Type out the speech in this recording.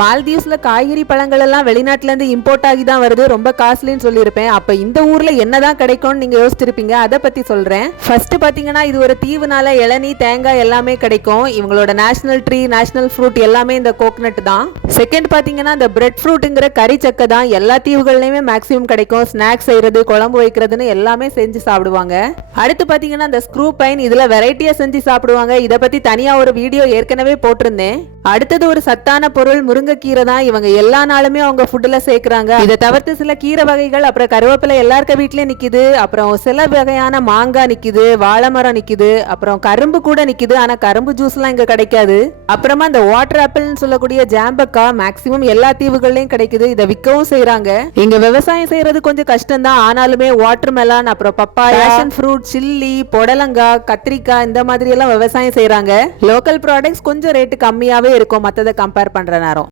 மால்தீவ்ஸ்ல காய்கறி பழங்கள் எல்லாம் வெளிநாட்டுல இருந்து இம்போர்ட் ஆகி தான் வருது, ரொம்ப காஸ்ட்லின்னு சொல்லியிருப்பேன். அப்ப இந்த ஊர்ல என்னதான் கிடைக்கும்னு நீங்க யோசிச்சிருப்பீங்க. அதை பத்தி சொல்றேன். ஃபர்ஸ்ட் பாத்தீங்கன்னா இது ஒரு தீவுனால இளநீ தேங்காய் எல்லாமே கிடைக்கும். இவங்களோட நேஷனல் ட்ரீ நேஷனல் ஃப்ரூட் எல்லாமே இந்த கோகனட் தான். செகண்ட் பாத்தீங்கன்னா இந்த பிரெட் ஃப்ரூட்ங்கிற கறி சக்கை தான் எல்லா தீவுகள்லயுமே மேக்ஸிமம் கிடைக்கும். ஸ்நாக்ஸ் செய்யறது குழம்பு வைக்கிறதுன்னு எல்லாமே செஞ்சு சாப்பிடுவாங்க. அடுத்து பாத்தீங்கன்னா இந்த ஸ்க்ரூ பைன், இதுல வெரைட்டியா செஞ்சு சாப்பிடுவாங்க. இதை பத்தி தனியா ஒரு வீடியோ ஏற்கனவே போட்டிருந்தேன். அடுத்தது ஒரு சத்தான பொருள் முருங்கைக்கீரை தான். இவங்க எல்லா நாளுமே அவங்க ஃபுட்ல சேர்க்கிறாங்க. இதை தவிர்த்து சில கீரை வகைகள், அப்புறம் கருவேப்பிலை எல்லாருக்க வீட்லயும் நிக்குது. அப்புறம் சில வகையான மாங்காய் நிக்குது, வாழை மரம் நிக்குது, அப்புறம் கரும்பு கூட நிக்குது. ஆனா கரும்பு ஜூஸ் எல்லாம் இங்க கிடைக்காது. அப்புறமா இந்த வாட்டர் ஆப்பிள்னு சொல்லக்கூடிய ஜாம்பக்கா மேக்சிமம் எல்லா தீவுகள்லயும் கிடைக்குது. இதை விற்கவும் செய்யறாங்க. இங்க விவசாயம் செய்யறது கொஞ்சம் கஷ்டம் தான். ஆனாலுமே வாட்டர் மெலான், அப்புறம் பப்பாயா, பேஷன் ஃப்ரூட், சில்லி, புடலங்காய், கத்திரிக்காய் இந்த மாதிரி எல்லாம் விவசாயம் செய்யறாங்க. லோக்கல் ப்ராடக்ட்ஸ் கொஞ்சம் ரேட்டு கம்மியாவே இருக்கும் மற்றதை கம்பேர் பண்ற நேரம்.